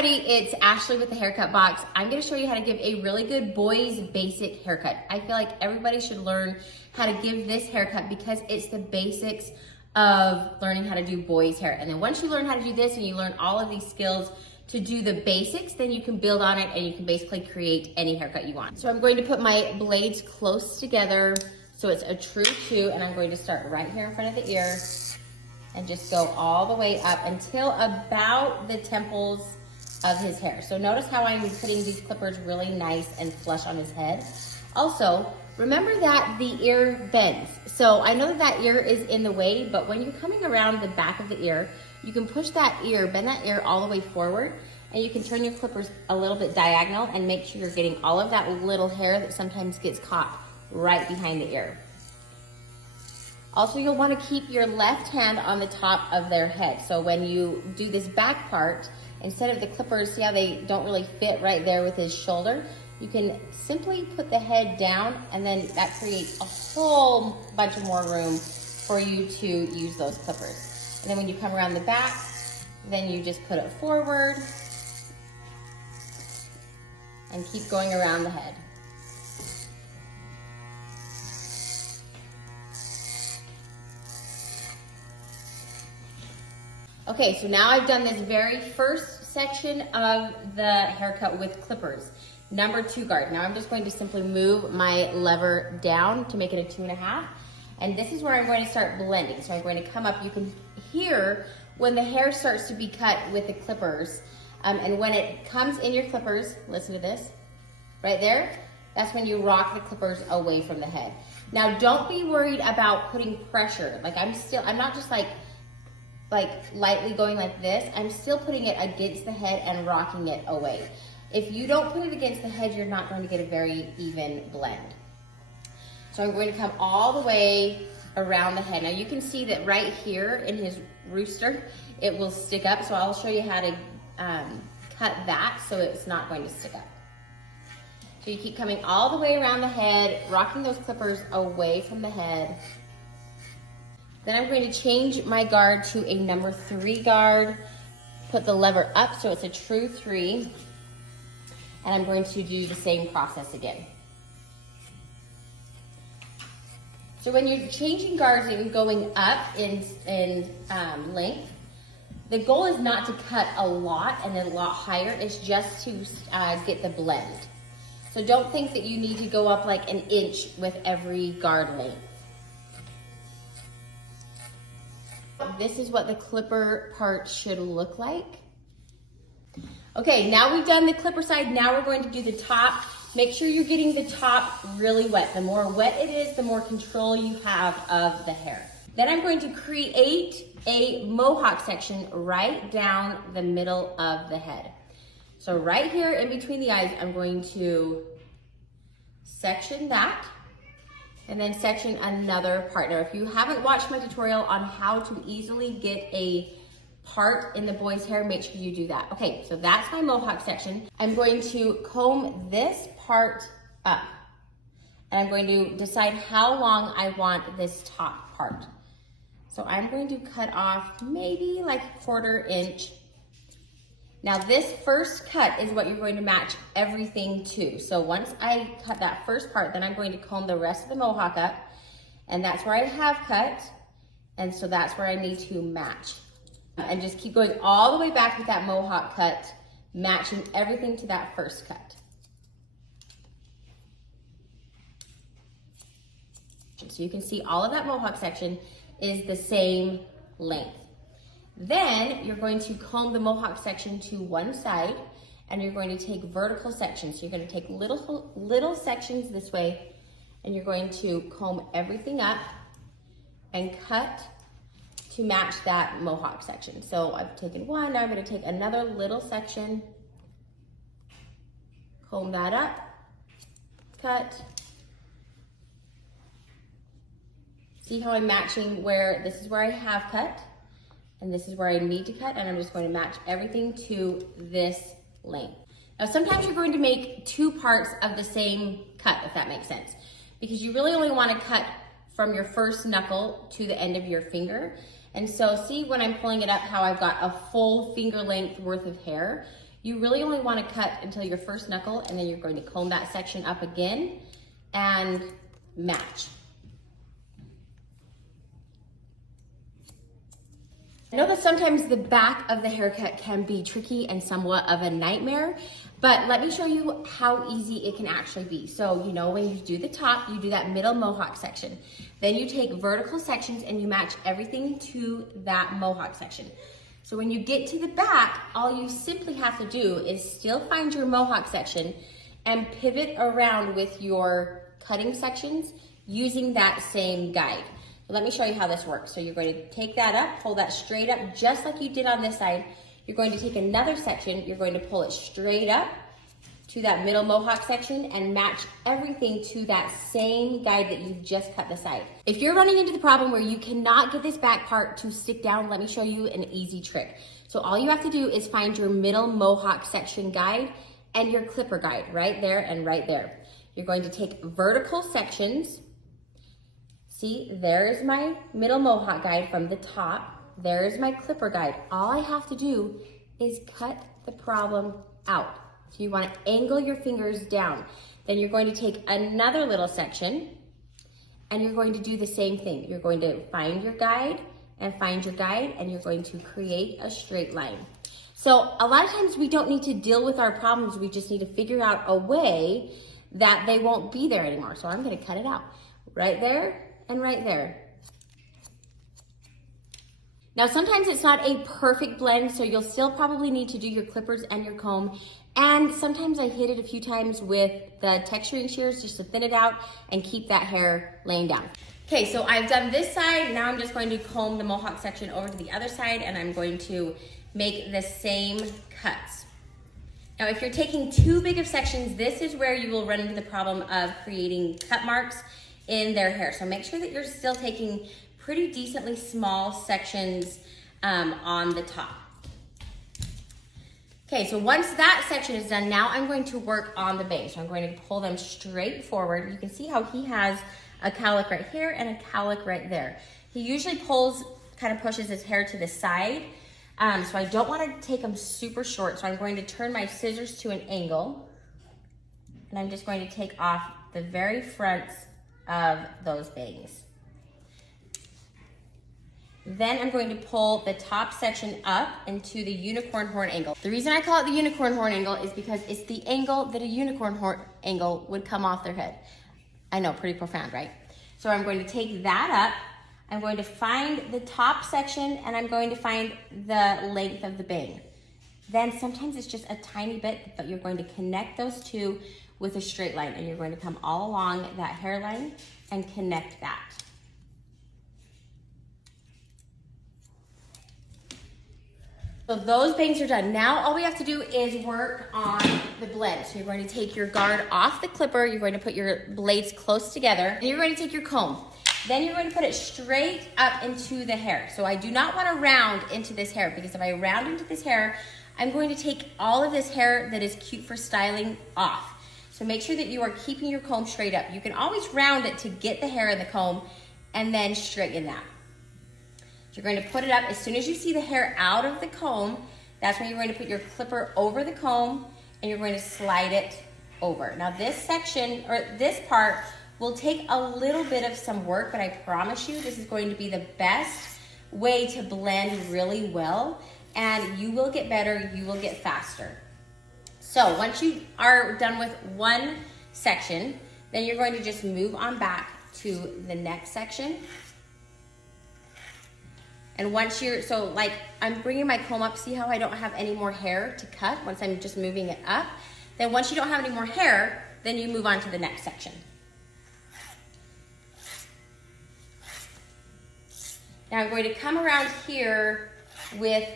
everybody, it's Ashley with the Haircut Box. I'm gonna show you how to give a really good boys basic haircut. I feel like everybody should learn how to give this haircut because it's the basics of learning how to do boys hair. And then once you learn how to do this and you learn all of these skills to do the basics, then you can build on it and you can basically create any haircut you want. So I'm going to put my blades close together so it's a true two, and I'm going to start right here in front of the ear and just go all the way up until about the temples of his hair. So notice how I'm putting these clippers really nice and flush on his head. Also, remember that the ear bends. So I know that that ear is in the way, but when you're coming around the back of the ear, you can push that ear, bend that ear all the way forward, and you can turn your clippers a little bit diagonal and make sure you're getting all of that little hair that sometimes gets caught right behind the ear. Also, you'll want to keep your left hand on the top of their head. So when you do this back part, instead of the clippers, see how they don't really fit right there with his shoulder? You can simply put the head down, and then that creates a whole bunch of more room for you to use those clippers. And then when you come around the back, then you just put it forward and keep going around the head. Okay, so now I've done this very first section of the haircut with clippers. Number 2 guard. Now I'm just going to simply move my lever down to make it a 2.5. And this is where I'm going to start blending. So I'm going to come up. You can hear when the hair starts to be cut with the clippers. And when it comes in your clippers, listen to this, right there, that's when you rock the clippers away from the head. Now don't be worried about putting pressure. Like I'm not just like lightly going like this. I'm still putting it against the head and rocking it away. If you don't put it against the head, you're not going to get a very even blend. So I'm going to come all the way around the head. Now you can see that right here in his rooster, it will stick up. So I'll show you how to cut that so it's not going to stick up. So you keep coming all the way around the head, rocking those clippers away from the head. Then I'm going to change my guard to a number 3 guard, put the lever up so it's a true 3, and I'm going to do the same process again. So when you're changing guards and going up in length, the goal is not to cut a lot and a lot higher, it's just to get the blend. So don't think that you need to go up like an inch with every guard length. This is what the clipper part should look like. Okay, now we've done the clipper side. Now we're going to do the top. Make sure you're getting the top really wet. The more wet it is, the more control you have of the hair. Then I'm going to create a mohawk section right down the middle of the head. So right here in between the eyes, I'm going to section that, and then section another part. Now, if you haven't watched my tutorial on how to easily get a part in the boy's hair, make sure you do that. Okay, so that's my mohawk section. I'm going to comb this part up, and I'm going to decide how long I want this top part. So I'm going to cut off maybe like 1/4 inch. Now this first cut is what you're going to match everything to. So once I cut that first part, then I'm going to comb the rest of the mohawk up, and that's where I have cut, and so that's where I need to match. And just keep going all the way back with that mohawk cut, matching everything to that first cut. So you can see all of that mohawk section is the same length. Then you're going to comb the mohawk section to one side, and you're going to take vertical sections. So you're going to take little sections this way, and you're going to comb everything up and cut to match that mohawk section. So I've taken one, now I'm going to take another little section, comb that up, cut. See how I'm matching where this is where I have cut, and this is where I need to cut, and I'm just going to match everything to this length. Now sometimes you're going to make 2 parts of the same cut, if that makes sense, because you really only want to cut from your first knuckle to the end of your finger. And so see when I'm pulling it up how I've got a full finger length worth of hair. You really only want to cut until your first knuckle, and then you're going to comb that section up again and match. I know that sometimes the back of the haircut can be tricky and somewhat of a nightmare, but let me show you how easy it can actually be. So, you know, when you do the top, you do that middle mohawk section. Then you take vertical sections and you match everything to that mohawk section. So when you get to the back, all you simply have to do is still find your mohawk section and pivot around with your cutting sections using that same guide. Let me show you how this works. So you're going to take that up, pull that straight up, just like you did on this side. You're going to take another section, you're going to pull it straight up to that middle mohawk section and match everything to that same guide that you just cut the side. If you're running into the problem where you cannot get this back part to stick down, let me show you an easy trick. So all you have to do is find your middle mohawk section guide and your clipper guide right there and right there. You're going to take vertical sections. See, there's my middle mohawk guide from the top. There's my clipper guide. All I have to do is cut the problem out. So you want to angle your fingers down. Then you're going to take another little section and you're going to do the same thing. You're going to find your guide and find your guide, and you're going to create a straight line. So a lot of times we don't need to deal with our problems. We just need to figure out a way that they won't be there anymore. So I'm going to cut it out right there and right there. Now, sometimes it's not a perfect blend, so you'll still probably need to do your clippers and your comb. And sometimes I hit it a few times with the texturing shears just to thin it out and keep that hair laying down. Okay, so I've done this side. Now I'm just going to comb the mohawk section over to the other side, and I'm going to make the same cuts. Now, if you're taking too big of sections, this is where you will run into the problem of creating cut marks in their hair. So make sure that you're still taking pretty decently small sections on the top. Okay, so once that section is done, now I'm going to work on the bangs. So I'm going to pull them straight forward. You can see how he has a cowlick right here and a cowlick right there. He usually kind of pushes his hair to the side. So I don't want to take them super short. So I'm going to turn my scissors to an angle, and I'm just going to take off the very fronts of those bangs. Then I'm going to pull the top section up into the unicorn horn angle. The reason I call it the unicorn horn angle is because it's the angle that a unicorn horn angle would come off their head. I know, pretty profound, right? So I'm going to take that up. I'm going to find the top section, and I'm going to find the length of the bang. Then sometimes it's just a tiny bit, but you're going to connect those two with a straight line, and you're going to come all along that hairline and connect that. So those bangs are done. Now all we have to do is work on the blend. So you're going to take your guard off the clipper, you're going to put your blades close together, and you're going to take your comb. Then you're going to put it straight up into the hair. So I do not want to round into this hair, because if I round into this hair, I'm going to take all of this hair that is cute for styling off. So make sure that you are keeping your comb straight up. You can always round it to get the hair in the comb and then straighten that. You're going to put it up as soon as you see the hair out of the comb. That's when you're going to put your clipper over the comb and you're going to slide it over. Now this section, or this part, will take a little bit of some work, but I promise you this is going to be the best way to blend really well, and you will get better, you will get faster. So once you are done with one section, then you're going to just move on back to the next section. And once you're, so like I'm bringing my comb up, see how I don't have any more hair to cut once I'm just moving it up? Then once you don't have any more hair, then you move on to the next section. Now I'm going to come around here with,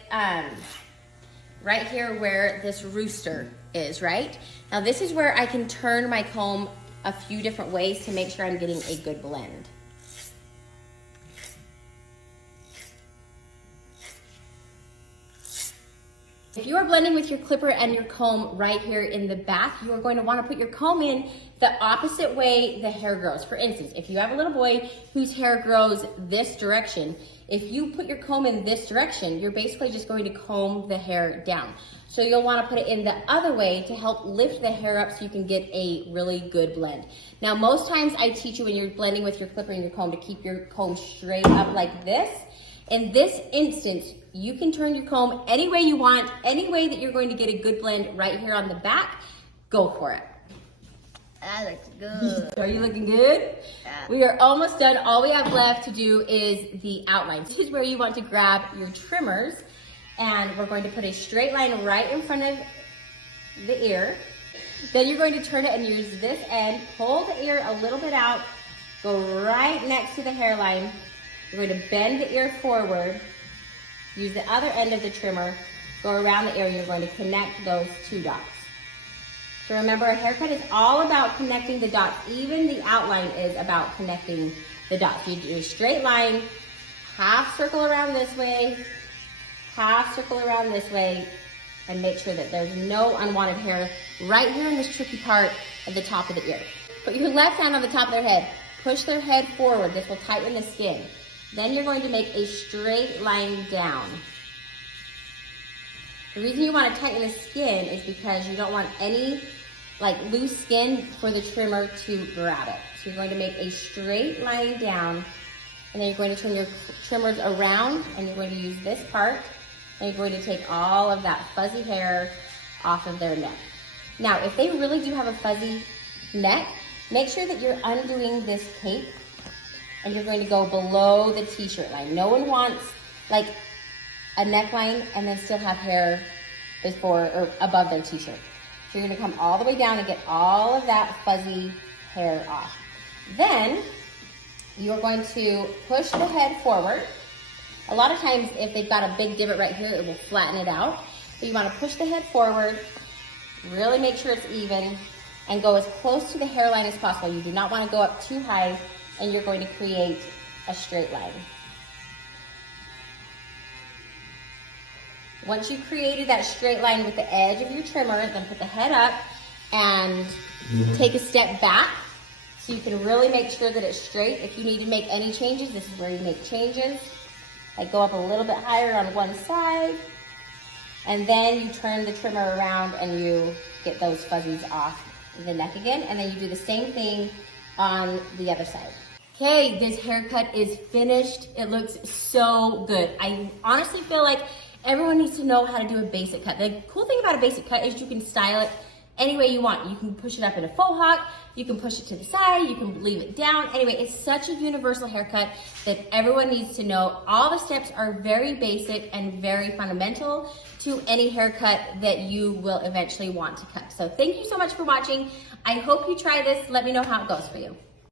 right here where this rooster is, right? Now this is where I can turn my comb a few different ways to make sure I'm getting a good blend. If you are blending with your clipper and your comb right here in the back, you are going to want to put your comb in the opposite way the hair grows. For instance, if you have a little boy whose hair grows this direction, if you put your comb in this direction, you're basically just going to comb the hair down. So you'll want to put it in the other way to help lift the hair up so you can get a really good blend. Now, most times I teach you when you're blending with your clipper and your comb to keep your comb straight up like this. In this instance, you can turn your comb any way you want, any way that you're going to get a good blend right here on the back. Go for it. That looks good. Are you looking good? Yeah. We are almost done. All we have left to do is the outline. This is where you want to grab your trimmers, and we're going to put a straight line right in front of the ear. Then you're going to turn it and use this end, pull the ear a little bit out, go right next to the hairline. You're going to bend the ear forward, use the other end of the trimmer, go around the ear, and you're going to connect those two dots. So remember, a haircut is all about connecting the dots. Even the outline is about connecting the dots. You do a straight line, half circle around this way, half circle around this way, and make sure that there's no unwanted hair right here in this tricky part of the top of the ear. Put your left hand on the top of their head. Push their head forward. This will tighten the skin. Then you're going to make a straight line down. The reason you want to tighten the skin is because you don't want any loose skin for the trimmer to grab it. So you're going to make a straight line down, and then you're going to turn your trimmers around, and you're going to use this part, and you're going to take all of that fuzzy hair off of their neck. Now, if they really do have a fuzzy neck, make sure that you're undoing this cape, and you're going to go below the t-shirt line. No one wants a neckline and then still have hair before or above their t-shirt. So you're gonna come all the way down and get all of that fuzzy hair off. Then you're going to push the head forward. A lot of times if they've got a big divot right here, it will flatten it out. So you wanna push the head forward, really make sure it's even, and go as close to the hairline as possible. You do not wanna go up too high, and you're going to create a straight line. Once you've created that straight line with the edge of your trimmer, then put the head up and take a step back so you can really make sure that it's straight. If you need to make any changes, this is where you make changes. Go up a little bit higher on one side, and then you turn the trimmer around and you get those fuzzies off the neck again, and then you do the same thing on the other side. Okay, this haircut is finished. It looks so good. I honestly feel like everyone needs to know how to do a basic cut. The cool thing about a basic cut is you can style it any way you want. You can push it up in a faux hawk, you can push it to the side, you can leave it down. Anyway, it's such a universal haircut that everyone needs to know. All the steps are very basic and very fundamental to any haircut that you will eventually want to cut. So thank you so much for watching. I hope you try this. Let me know how it goes for you.